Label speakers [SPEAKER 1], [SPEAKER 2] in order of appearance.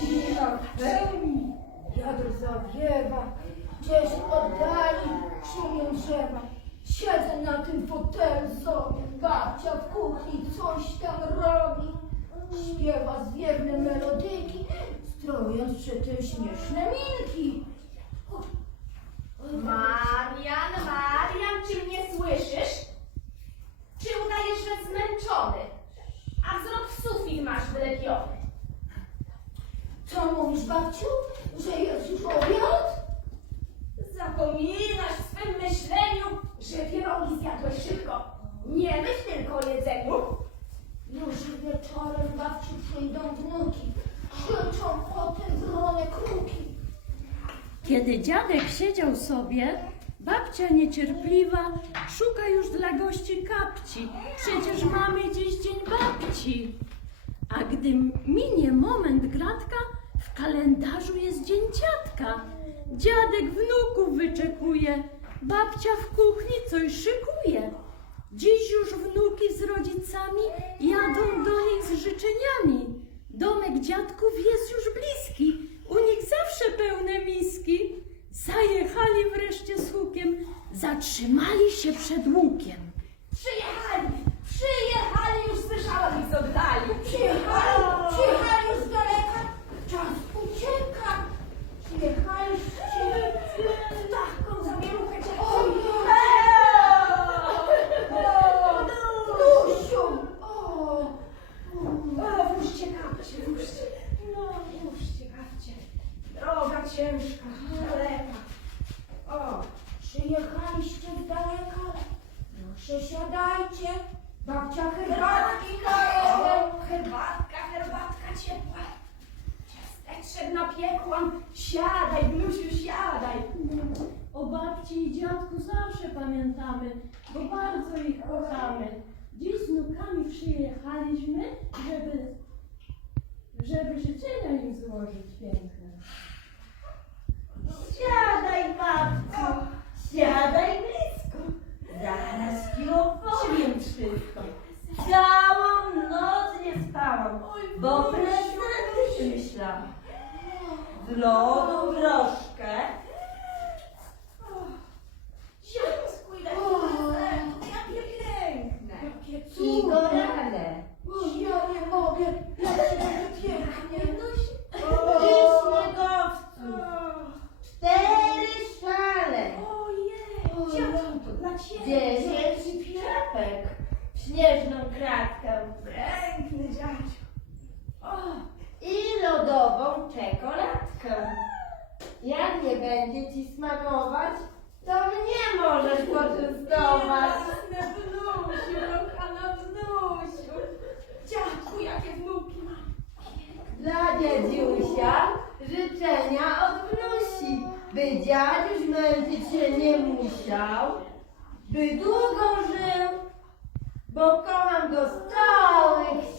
[SPEAKER 1] Cisza w pełni, wiatr zawiewa, gdzieś w oddali szumią drzewa. Siedzę na tym fotelu sobie, babcia w kuchni coś tam robi. Śpiewa zwiewne melodyki, strojąc przy tym śmieszne minki.
[SPEAKER 2] Marian,
[SPEAKER 1] Co mówisz, babciu, że jest już obiad?
[SPEAKER 2] Zapominasz w swym myśleniu, że pierogi zjadłeś szybko. Nie myśl tylko o jedzeniu.
[SPEAKER 1] Już wieczorem babci przyjdą wnuki, krzyczą o te wrone kruki.
[SPEAKER 3] Kiedy dziadek siedział sobie, babcia niecierpliwa szuka już dla gości kapci. Przecież mamy dziś dzień babci. A gdy minie moment gratka, w kalendarzu jest dzień dziadka. Dziadek wnuków wyczekuje, babcia w kuchni coś szykuje. Dziś już wnuki z rodzicami jadą do nich z życzeniami. Domek dziadków jest już bliski, u nich zawsze pełne miski. Zajechali wreszcie z hukiem, zatrzymali się przed łukiem.
[SPEAKER 2] Przyjechali, przyjechali, już słyszałam ich z oddali.
[SPEAKER 1] Przyjechali, przyjechali już z daleka, czas ucieka. Przyjechali, przyjechali, taką zamieruchę cię. Ojej! Lusiu! O!
[SPEAKER 2] O, włóżcie kapcie, włóżcie. No, włóżcie kapcie. Droga ciężka, daleka.
[SPEAKER 1] O! Przyjechaliście z daleka. Proszę siadajcie. Babcia herbatki.
[SPEAKER 2] O, herbatka, herbatka ciepła. Ciasteczek napiekłam. Siadaj, Blusiu, siadaj.
[SPEAKER 3] O babci i dziadku zawsze pamiętamy, bo bardzo ich kochamy. Dziś z wnukami przyjechaliśmy,
[SPEAKER 4] bo prezenty myślałam. Z lodu groszkę,
[SPEAKER 2] Dziadku, ile prezentów, jakie piękne.
[SPEAKER 1] Jakie
[SPEAKER 4] i
[SPEAKER 1] cudne. ja nie mogę. Jakie to pięknie.
[SPEAKER 4] i śniegowców, cztery szale,
[SPEAKER 2] Ojej, dziadku, dla ciebie.
[SPEAKER 4] dziesięć piepek, śnieżną kratkę będzie ci smakować, to mnie możesz poczęstować.
[SPEAKER 2] jasne wnusiu, kochana wnusiu. Dziadku, jakie wnuki mam.
[SPEAKER 4] Dla dziedziusia życzenia od wnusi, by dziaduś męczyć się nie musiał, by długo żył, bo kocham go z całych